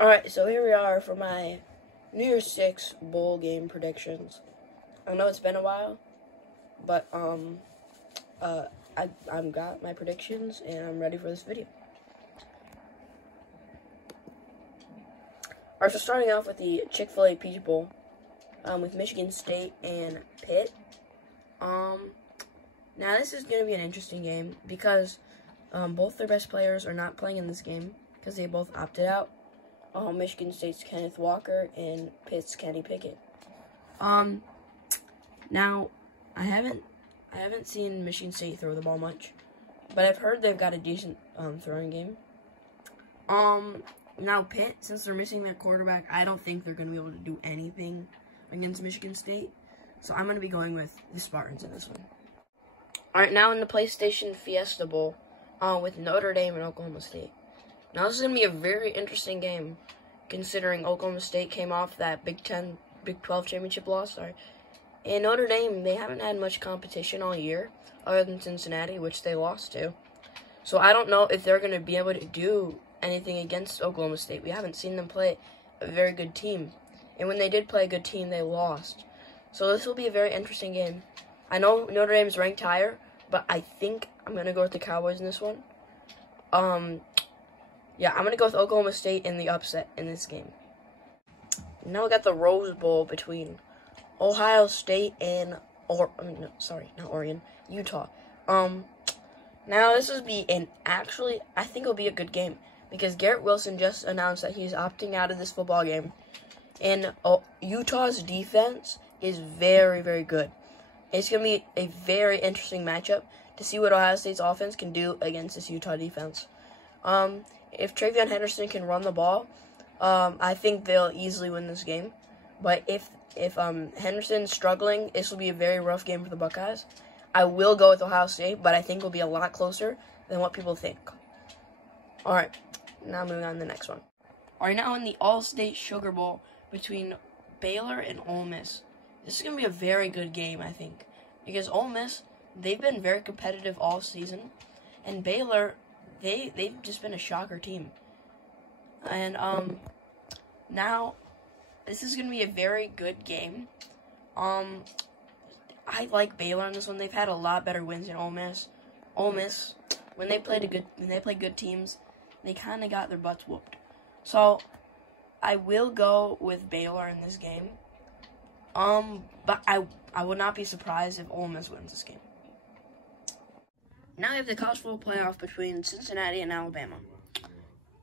Alright, so here we are for my New Year's Six bowl game predictions. I know it's been a while, but I've got my predictions and I'm ready for this video. Alright, so starting off with the Chick-fil-A Peach Bowl with Michigan State and Pitt. Now this is going to be an interesting game because both their best players are not playing in this game because they both opted out. Michigan State's Kenneth Walker and Pitt's Kenny Pickett. Now I haven't seen Michigan State throw the ball much, but I've heard they've got a decent throwing game. Now Pitt, since they're missing their quarterback, I don't think they're going to be able to do anything against Michigan State. So I'm going to be going with the Spartans in this one. Alright, now in the PlayStation Fiesta Bowl with Notre Dame and Oklahoma State. Now this is going to be a very interesting game, considering Oklahoma State came off that Big 12 championship loss. And Notre Dame, they haven't had much competition all year, other than Cincinnati, which they lost to. So I don't know if they're going to be able to do anything against Oklahoma State. We haven't seen them play a very good team. And when they did play a good team, they lost. So this will be a very interesting game. I know Notre Dame's ranked higher, but I think I'm going to go with the Cowboys in this one. Yeah, I'm going to go with Oklahoma State in the upset in this game. Now we got the Rose Bowl between Ohio State and, Utah. Now this will be I think it'll be a good game because Garrett Wilson just announced that he's opting out of this football game. And Utah's defense is very, very good. It's going to be a very interesting matchup to see what Ohio State's offense can do against this Utah defense. If TreVeyon Henderson can run the ball, I think they'll easily win this game. But if Henderson's struggling, this will be a very rough game for the Buckeyes. I will go with Ohio State, but I think it'll be a lot closer than what people think. Alright, now moving on to the next one. Alright, now in the All-State Sugar Bowl between Baylor and Ole Miss. This is going to be a very good game, I think. Because Ole Miss, they've been very competitive all season. And Baylor, they've just been a shocker team. And now this is going to be a very good game. I like Baylor on this one. They've had a lot better wins than Ole Miss. Ole Miss, when they play good teams, they kind of got their butts whooped. So I will go with Baylor in this game. But I would not be surprised if Ole Miss wins this game. Now we have the college football playoff between Cincinnati and Alabama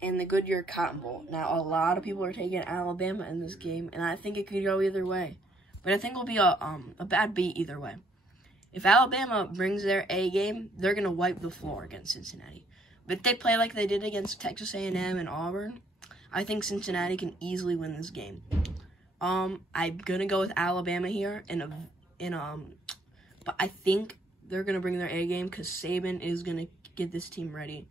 in the Goodyear Cotton Bowl. Now, a lot of people are taking Alabama in this game, and I think it could go either way. But I think it'll be a bad beat either way. If Alabama brings their A game, they're going to wipe the floor against Cincinnati. But if they play like they did against Texas A&M and Auburn, I think Cincinnati can easily win this game. I'm going to go with Alabama here, but I think they're going to bring their A game because Saban is going to get this team ready.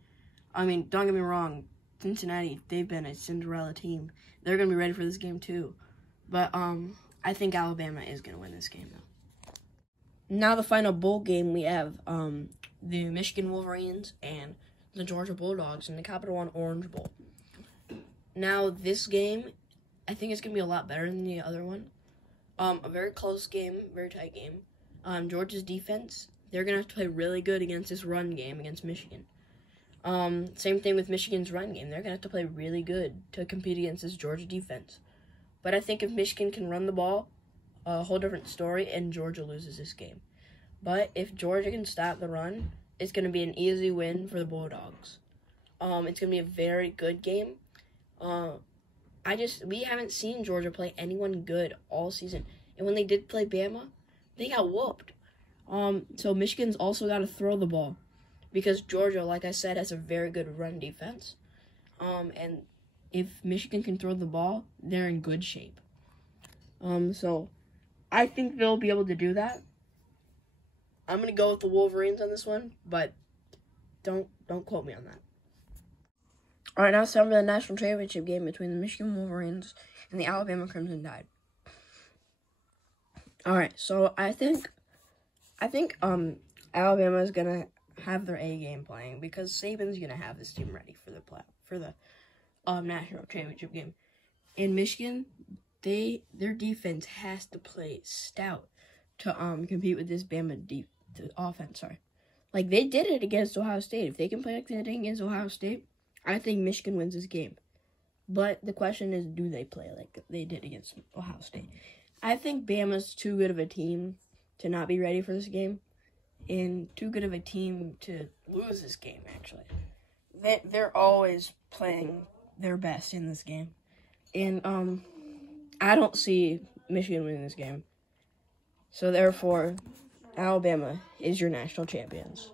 I mean, don't get me wrong, Cincinnati, they've been a Cinderella team. They're going to be ready for this game too. But I think Alabama is going to win this game, though. Now the final bowl game, we have the Michigan Wolverines and the Georgia Bulldogs in the Capital One Orange Bowl. Now this game, I think it's going to be a lot better than the other one. A very close game, very tight game. Georgia's defense, they're going to have to play really good against this run game against Michigan. Same thing with Michigan's run game. They're going to have to play really good to compete against this Georgia defense. But I think if Michigan can run the ball, a whole different story, and Georgia loses this game. But if Georgia can stop the run, it's going to be an easy win for the Bulldogs. It's going to be a very good game. We haven't seen Georgia play anyone good all season. And when they did play Bama, they got whooped. So Michigan's also got to throw the ball. Because Georgia, like I said, has a very good run defense. And if Michigan can throw the ball, they're in good shape. So I think they'll be able to do that. I'm going to go with the Wolverines on this one, but don't quote me on that. All right, now it's time for the national championship game between the Michigan Wolverines and the Alabama Crimson Tide. All right, so I think Alabama is gonna have their A game playing because Saban's gonna have this team ready for the national championship game. In Michigan, their defense has to play stout to compete with this Bama offense. Sorry, like they did it against Ohio State. If they can play like they did against Ohio State, I think Michigan wins this game. But the question is, do they play like they did against Ohio State? I think Bama's too good of a team to not be ready for this game, and too good of a team to lose this game, actually. They're always playing their best in this game. And I don't see Michigan winning this game. So therefore, Alabama is your national champions.